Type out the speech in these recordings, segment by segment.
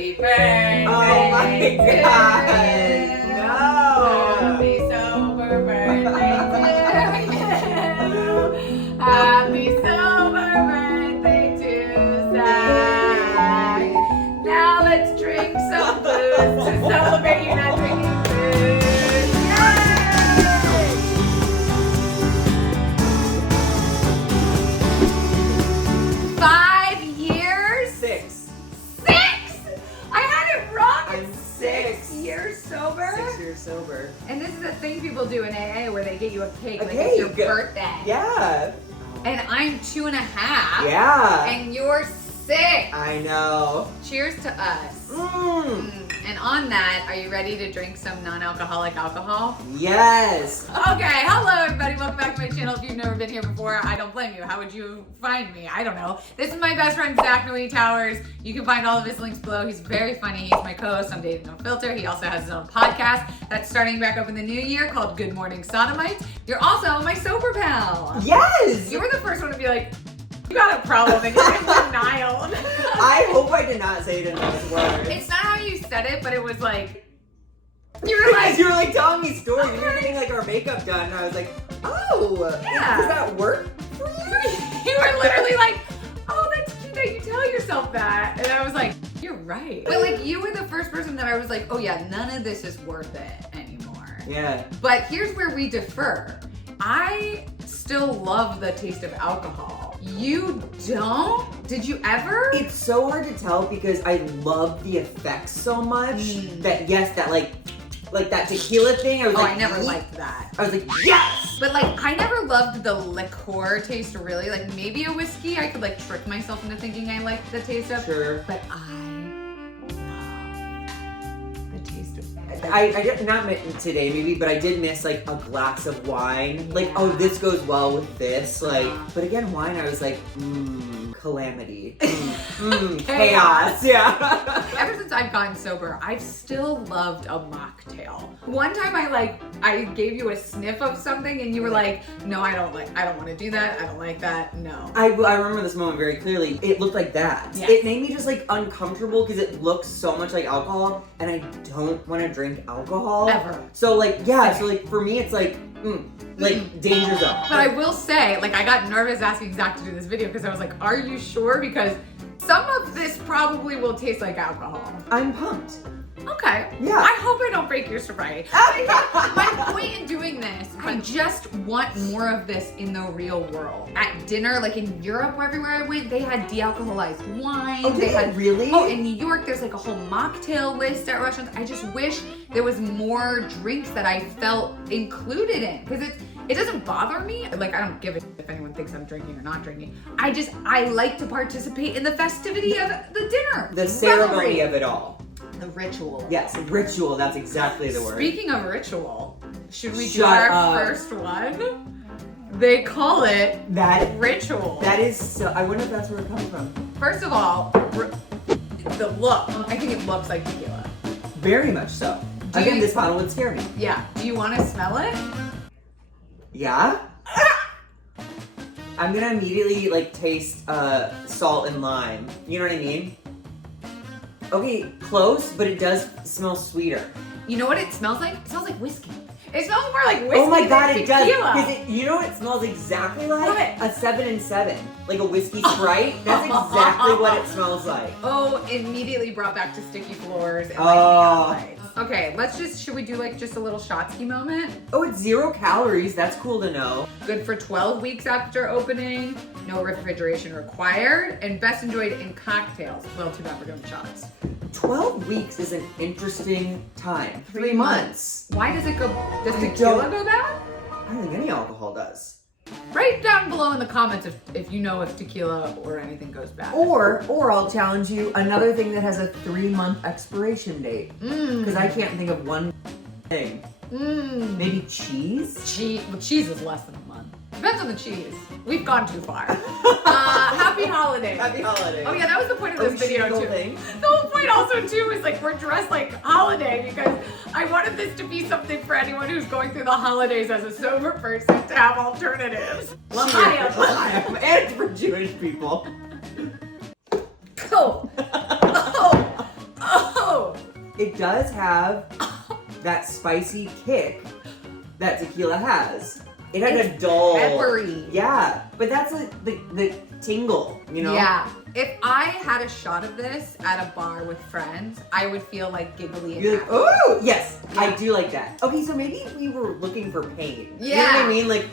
Happy birthday. Oh my God. No. Happy sober birthday to you. Happy sober birthday to Zach. Now let's drink some booze to celebrate you not drinking booze. Yay! 5 years? 6. 6? I had it wrong. I'm It's 6 years sober. 6 years sober. And this is a thing people do in AA where they get you a cake, A like it's your cake. birthday. Yeah. And I'm 2.5. Yeah. And you're 6. I know. Cheers to us. And on that, are you ready to drink some non-alcoholic alcohol? Yes. Okay, hello everybody, welcome back to my channel. If you've never been here before, I don't blame you. How would you find me? I don't know. This is my best friend, Zach Noe Towers. You can find all of his links below. He's very funny. He's my co-host on Dating No Filter. He also has his own podcast that's starting back up in the new year called Good Morning Sodomites. You're also my sober pal. Yes. You were the first one to be like, you got a problem and you're in denial. I hope I did not say it in those words. It's not how you said it, but it was like, you were like, you were like telling me stories. You were getting like our makeup done, and I was like, oh, Yeah. does that work for you? you were literally like, oh, that's cute that you tell yourself that. And I was like, you're right. But like, you were the first person that I was like, oh yeah, none of this is worth it anymore. Yeah. But here's where we differ. I still love the taste of alcohol. You don't? Did you ever? It's so hard to tell because I love the effects so much that yes, that like that tequila thing. I was like, I never liked that. I was like, yes. But like, I never loved the liqueur taste really. Like maybe a whiskey, I could like trick myself into thinking I liked the taste of. Sure. But I love the taste of I did not miss today maybe, but I did miss like a glass of wine. Like, oh, this goes well with this. Like, but again, wine, I was like, calamity. Chaos. Yeah. Ever since I've gotten sober, I've still loved a mocktail. One time I gave you a sniff of something and you were like, no, I don't want to do that. I don't like that. No. I remember this moment very clearly. It looked like that. Yes. It made me just like uncomfortable because it looks so much like alcohol and I don't want to drink alcohol. Ever. So like, yeah, so like for me it's like, danger zone. But I will say, like I got nervous asking Zach to do this video because I was like, are you sure? Because some of this probably will taste like alcohol. I'm pumped. Okay. Yeah. I hope I don't break your sobriety. My point in doing this, I just want more of this in the real world. At dinner, like in Europe, everywhere I went, they had de-alcoholized wine. Oh, they had really? Oh, in New York, there's like a whole mocktail list at restaurants. I just wish there was more drinks that I felt included in. Because it doesn't bother me. Like, I don't give a if anyone thinks I'm drinking or not drinking. I like to participate in the festivity of the dinner. The ceremony of it all. The ritual. Yes, ritual, that's exactly the word. Speaking of ritual, should we do Shut our up. first one? They call it That ritual. That is so, I wonder if that's where it comes from. First of all, the look. I think it looks like tequila. Very much so. Do Again, you- this bottle would scare me. Yeah. Do you want to smell it? Yeah? I'm gonna immediately like taste salt and lime. You know what I mean? Okay, close, but it does smell sweeter. You know what it smells like? It smells like whiskey. It smells more like whiskey Oh my god, than it does. tequila. Because you know what it smells exactly like? What? A 7 and 7. Like a whiskey Sprite. That's exactly what it smells like. Oh, immediately brought back to sticky floors and Oh. like neon lights. Okay, should we do like just a little shot-ski moment? Oh, it's 0 calories. That's cool to know. Good for 12 weeks after opening, no refrigeration required, and best enjoyed in cocktails. Well, too bad we're doing shots. 12 weeks is an interesting time. 3 months. Why does it go, does I tequila don't- go bad? I don't think any alcohol does. Write down below in the comments if you know if tequila or anything goes bad. Or I'll challenge you, another thing that has a 3-month expiration date. Because I can't think of one thing. Maybe cheese? Cheese is less than a month. Depends on the cheese. We've gone too far. Happy holidays. Happy holidays. Oh yeah, that was the point of this video too. Thing. The whole point also too is like we're dressed like holiday because I wanted this to be something for anyone who's going through the holidays as a sober person to have alternatives. L'chaim. And for Jewish people. Oh. it does have that spicy kick that tequila has. It had a dull, peppery. Yeah, but that's the tingle, you know? Yeah. If I had a shot of this at a bar with friends, I would feel like giggly and You're like, happy. oh, yes, Yeah. I do like that. Okay, so maybe we were looking for pain. Yeah. You know what I mean? Like,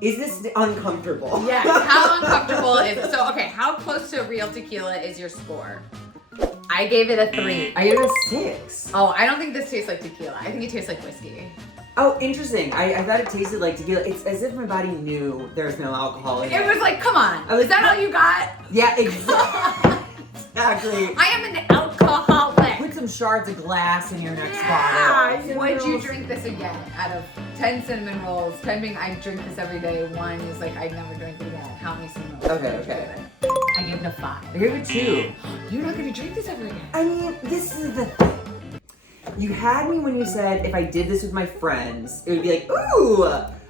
is this uncomfortable? Yes. How uncomfortable is it? So, okay, how close to real tequila is your score? I gave it a 3. I gave it a 6. Oh, I don't think this tastes like tequila. I think it tastes like whiskey. Oh, interesting. I thought it tasted like tequila. It's as if my body knew there's no alcohol in it. It was like, come on. I was- Is that all you got? Yeah, exactly. I am an alcoholic. Put some shards of glass in your next Yeah. bottle. Would you drink this again? Out of 10 cinnamon rolls, 10 being I drink this every day, 1 is like I'd never drink it again. How many cinnamon rolls? Okay, would you okay. give it? I give it a 5. I gave it 2. You're not gonna drink this ever again. I mean, this is the thing. You had me when you said if I did this with my friends, it would be like, ooh.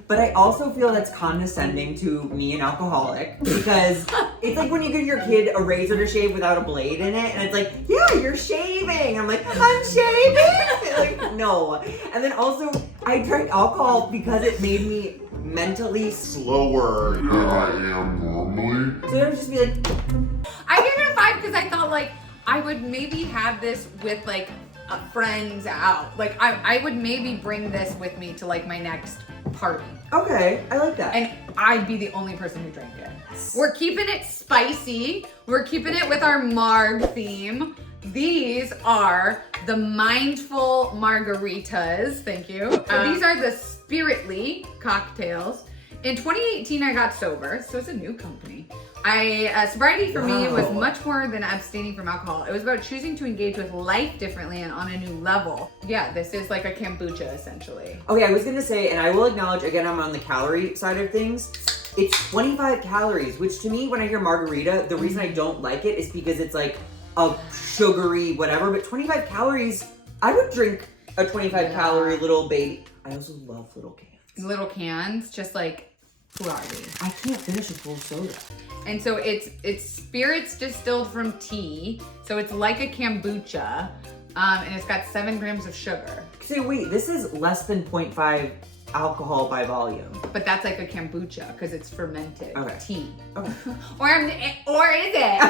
But I also feel that's condescending to me, an alcoholic, because it's like when you give your kid a razor to shave without a blade in it, and it's like, yeah, you're shaving. I'm like, I'm shaving. Like, no. And then also, I drank alcohol because it made me mentally slower than I am normally. So I would just be like, I gave it a 5 because I thought like I would maybe have this with like friends out. Like I would maybe bring this with me to like my next party. okay, I like that. And I'd be the only person who drank it. We're keeping it spicy. We're keeping it with our MARG theme. These are the mindful margaritas. Thank you. These are the Spiritly cocktails. In 2018, I got sober, so it's a new company. Sobriety for me was much more than abstaining from alcohol. It was about choosing to engage with life differently and on a new level. Yeah, this is like a kombucha essentially. Okay, I was gonna say, and I will acknowledge, again, I'm on the calorie side of things. It's 25 calories, which to me, when I hear margarita, the reason I don't like it is because it's like a sugary whatever, but 25 calories, I would drink a 25 calorie little baby. I also love little cans. Little cans, just like, who are we? I can't finish a full soda. And so it's spirits distilled from tea. So it's like a kombucha. And it's got 7 grams of sugar. So wait, this is less than 0.5 alcohol by volume. But that's like a kombucha because it's fermented tea. Okay. Or is it?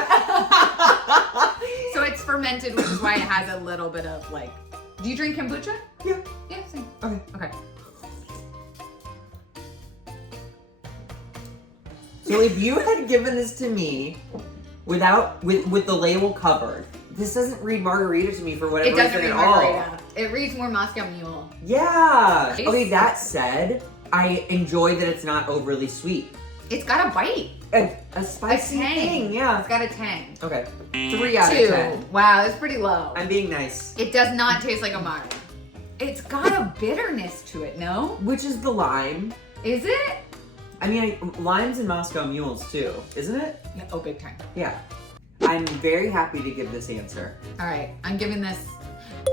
So it's fermented, which is why it has a little bit of like, do you drink kombucha? Yeah. Yeah, same. Okay. Okay. So if you had given this to me with the label covered, this doesn't read margarita to me for whatever It doesn't reason read at all. margarita. It reads more Moscow Mule. Yeah. Taste. Okay, that said, I enjoy that it's not overly sweet. It's got a bite. A spicy tang. thing, yeah. It's got a tang. Okay. 3 out 2. of 10. Wow, that's pretty low. I'm being nice. It does not taste like a marg. It's got a bitterness to it, no? Which is the lime. Is it? I mean, limes and Moscow mules too, isn't it? Yeah, oh, big time. Yeah. I'm very happy to give this answer. All right, I'm giving this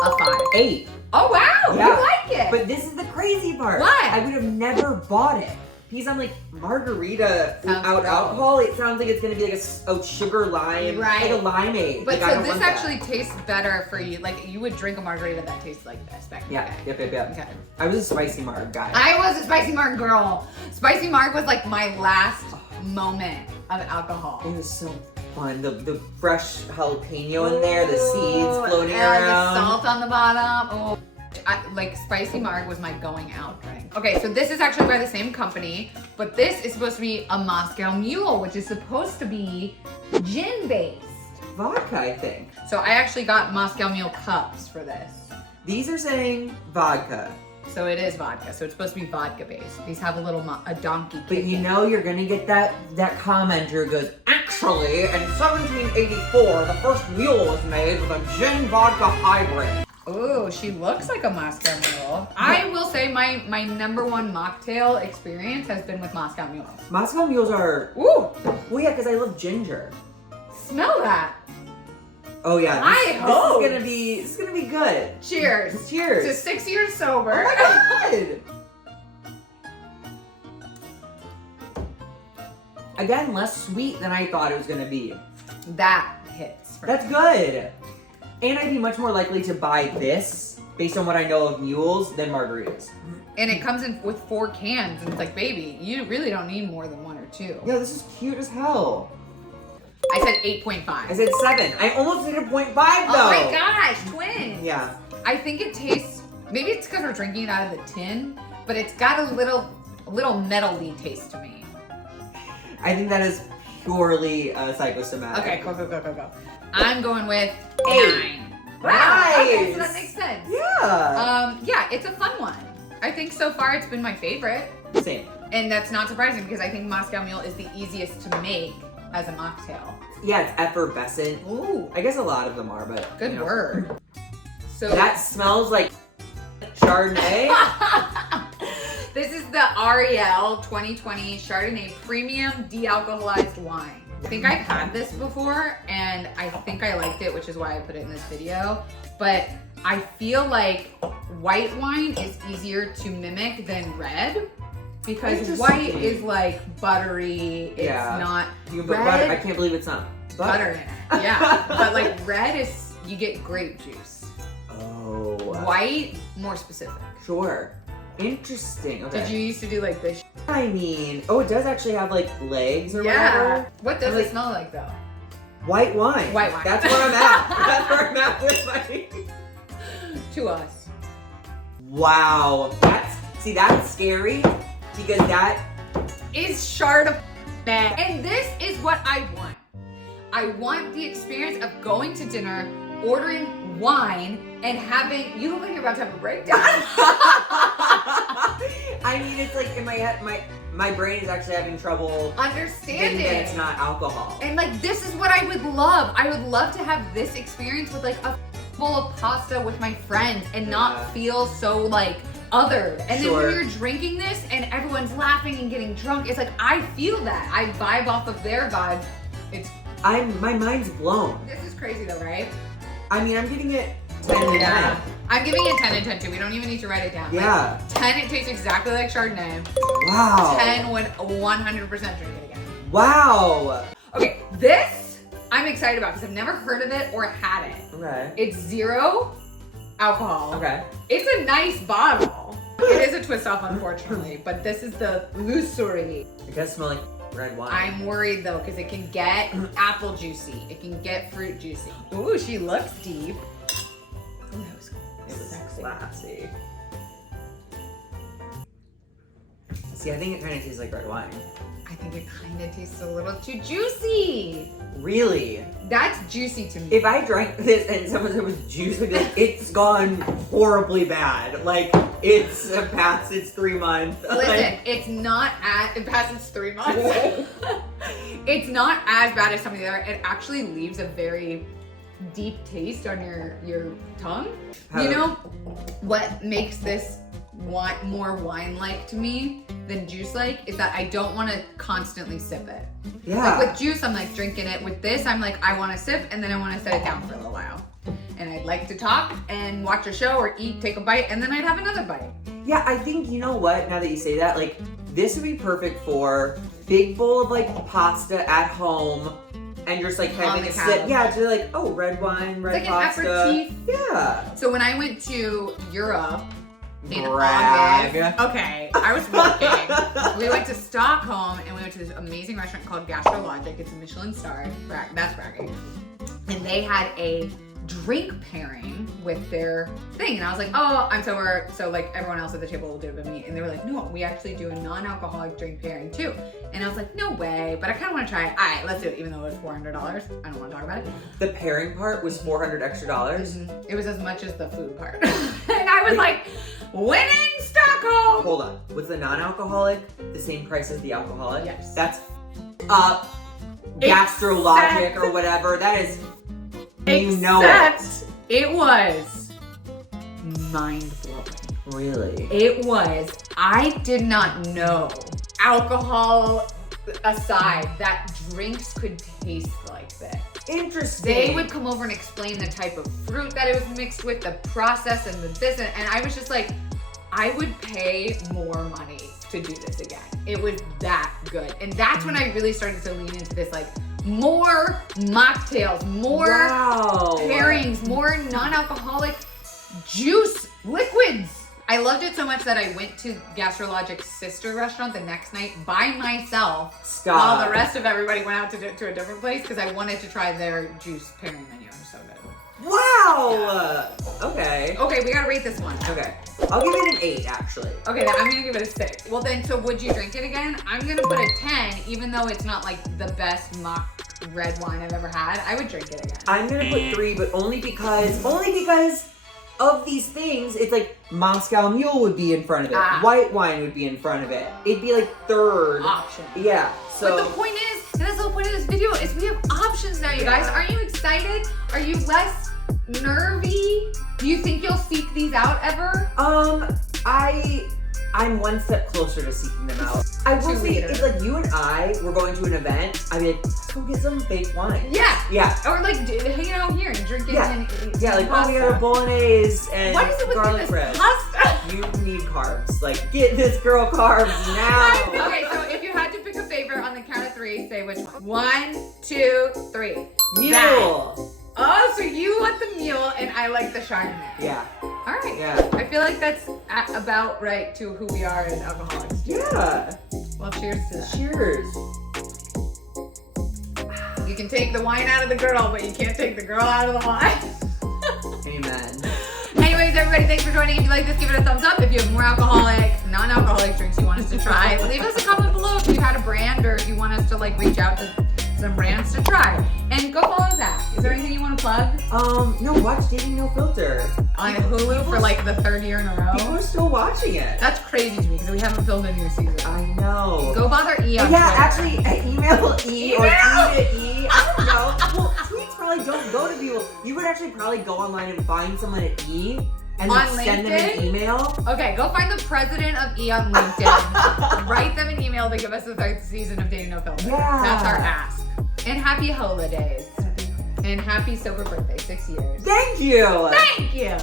a 5. 8. Oh, wow, Yeah. you like it. But this is the crazy part. What? I would have never bought it. Because I'm like, margarita Sounds without gross. alcohol, it sounds like it's gonna be like a sugar lime, Right. like a limeade. But like, I so don't this want that. actually tastes better for you. Like, you would drink a margarita that tastes like this back in the Yeah, day. yep. Okay. I was a spicy marg guy. I was a spicy marg girl. Spicy marg was like my last moment of alcohol. It was so fun. The fresh jalapeno in there, the seeds floating and around. the salt on the bottom. Oh, like spicy marg was my going out drink. Okay, so this is actually by the same company, but this is supposed to be a Moscow Mule, which is supposed to be gin based. Vodka, I think. So I actually got Moscow Mule cups for this. These are saying vodka. So it is vodka. So it's supposed to be vodka based. These have a donkey kick. But you in. know you're gonna get that commenter who goes, actually, in 1784, the first mule was made with a gin vodka hybrid. Oh, she looks like a Moscow Mule. I will say my number one mocktail experience has been with Moscow Mules. Moscow mules are, Ooh, well yeah, because I love ginger. smell that. Oh yeah, I hope. This is gonna be good. Cheers. Cheers. To 6 years sober. Oh my god! Again, less sweet than I thought it was gonna be. That hits. For That's me. good. And I'd be much more likely to buy this, based on what I know of mules, than margaritas. And it comes in with 4 cans, and it's like, baby, you really don't need more than 1 or 2. Yeah, this is cute as hell. I said 8.5. I said 7. I almost did a 0.5 though. Oh my gosh, twins. Yeah. I think it tastes, maybe it's because we're drinking it out of the tin, but it's got a little metal-y taste to me. I think that is purely psychosomatic. Okay, go. I'm going with 8. 9. Nice. Wow, okay, so that makes sense. Yeah. Yeah, it's a fun one. I think so far it's been my favorite. Same. And that's not surprising because I think Moscow Mule is the easiest to make as a mocktail. Yeah, it's effervescent. Ooh, I guess a lot of them are, but good you know. word. So That smells like Chardonnay. this is the Ariel 2020 Chardonnay Premium De-Alcoholized Wine. I think I've had this before and I think I liked it, which is why I put it in this video. But I feel like white wine is easier to mimic than red because white is like buttery. It's not You can put red. butter. I can't believe it's not Butter in it. Yeah. But like red is, you get grape juice. Oh. White, more specific. Sure. Interesting. Okay. Did you used to do like this? I mean, oh, it does actually have like legs or whatever. What does Like- it smell like though? White wine. White wine. That's where I'm at. That's where I'm at with my. To us. Wow. That's scary because that. Is Chardonnay. And this is what I want. I want the experience of going to dinner, ordering wine, and having, you look like you're about to have a breakdown. I mean, it's like in my head, my brain is actually having trouble Understanding thinking that it's not alcohol. And like, this is what I would love. I would love to have this experience with like a bowl of pasta with my friends and not feel so like othered. And then when you're drinking this and everyone's laughing and getting drunk, it's like, I feel that. I vibe off of their vibe. My mind's blown. This is crazy though, right? I mean, I'm giving it 10 to 10. I'm giving it 10 and 10 too. We don't even need to write it down. Yeah. Like, 10, it tastes exactly like Chardonnay. Wow. 10 would 100% drink it again. Wow. Okay, this I'm excited about because I've never heard of it or had it. Okay. It's 0 alcohol. Okay. It's a nice bottle. It is a twist off, unfortunately, but this is the Lusuri. It does smell like red wine. I'm worried though, because it can get apple juicy. It can get fruit juicy. Ooh, she looks deep. Ooh, that was sexy. Classy. See, I think it kind of tastes like red wine. I think it kind of tastes a little too juicy. Really? That's juicy to me. If I drank this and someone said it was juice, I'd be like, it's gone horribly bad. Like, it's past its 3 months. Listen, it's not it passes 3 months. It's not as bad as some of the other. It actually leaves a very deep taste on your tongue. You know what makes this more wine-like to me than juice-like is that I don't want to constantly sip it. Yeah. Like with juice, I'm like drinking it. With this, I'm like, I want to sip and then I want to set it down for a little while. And I'd like to talk and watch a show or eat, take a bite, and then I'd have another bite. Yeah, I think, you know what, now that you say that, like, this would be perfect for big bowl of, like, pasta at home and just, like, having a sip. Yeah, to, like, oh, red wine, red It's like pasta. an aperitif. Yeah. So when I went to Europe in Brag. August, okay, I was working. We went to Stockholm and we went to this amazing restaurant called Gastrologic. It's a Michelin star. That's bragging. And they had a drink pairing with their thing. And I was like, oh, I'm sober, so like everyone else at the table will do it but me. And they were like, no, we actually do a non-alcoholic drink pairing too. And I was like, no way, but I kind of want to try it. All right, let's do it, even though it was $400. I don't want to talk about it. The pairing part was $400 extra. It was as much as the food part. And I was like, winning Stockholm! Hold on. Was the non-alcoholic the same price as the alcoholic? Yes. That's up. Gastrologic or whatever. That is, you know it. It was mind-blowing. Really? It was. I did not know, alcohol aside, that drinks could taste like this. Interesting. They would come over and explain the type of fruit that it was mixed with, the process and the this, and I was just like, I would pay more money to do this again. It was that good. And that's when I really started to lean into this like more mocktails, more pairings, more non-alcoholic juice liquids. I loved it so much that I went to Gastrologic's sister restaurant the next night by myself. Stop. While the rest of everybody went out to a different place because I wanted to try their juice pairing menu. It was so good. Wow. Okay. Okay, we gotta rate this one. Okay. I'll give it an 8, actually. Okay, then I'm gonna give it a 6. Well then, so would you drink it again? I'm gonna put a 10, even though it's not like the best mock red wine I've ever had. I would drink it again. I'm gonna put 3, but only because of these things, it's like Moscow Mule would be in front of it. White wine would be in front of it. It'd be like third option. Yeah. So but the point is, and that's the whole point of this video, is we have options now, you guys. Aren't you excited? Are you less nervy? Do you think you'll seek these out ever? I'm one step closer to seeking them out. I will say, if like you and I were going to an event, I'd be like, let's go get some fake wine. Yeah. Yeah. Or like hanging out here and drinking and yeah, like oh, we got a bolognese and what is it with garlic this bread. pasta? You need carbs. Like, get this girl carbs now. Okay, so if you had to pick a favorite on the count of 3, say which one. 1, 2, 3. Mule. That. Oh, so you want the Mule and I like the Chardonnay. Yeah. All right. Yeah. I feel like that's about right to who we are as alcoholics. Too. Yeah. Well, cheers to that. Cheers. You can take the wine out of the girl, but you can't take the girl out of the wine. Amen. Anyways, everybody, thanks for joining. If you like this, give it a thumbs up. If you have more alcoholic, non-alcoholic drinks you want us to try, leave us a comment below if you had a brand or if you want us to like reach out to some brands to try. And go follow Zach. Is there anything you want to plug? No, watch Dating No Filter. On Hulu for like the 3rd year in a row. People are still watching it. That's crazy to me because we haven't filmed a new season. I know. Go bother E on Yeah, Twitter. actually, email E or tweet at E. I don't know. Well, tweets probably don't go to people. You would actually probably go online and find someone at E and On then send them an email. Okay, go find the president of E on LinkedIn. Write them an email to give us the 3rd season of Dating No Filter. Yeah. That's our ask. And happy holidays. And happy sober birthday, 6 years. Thank you. Thank you.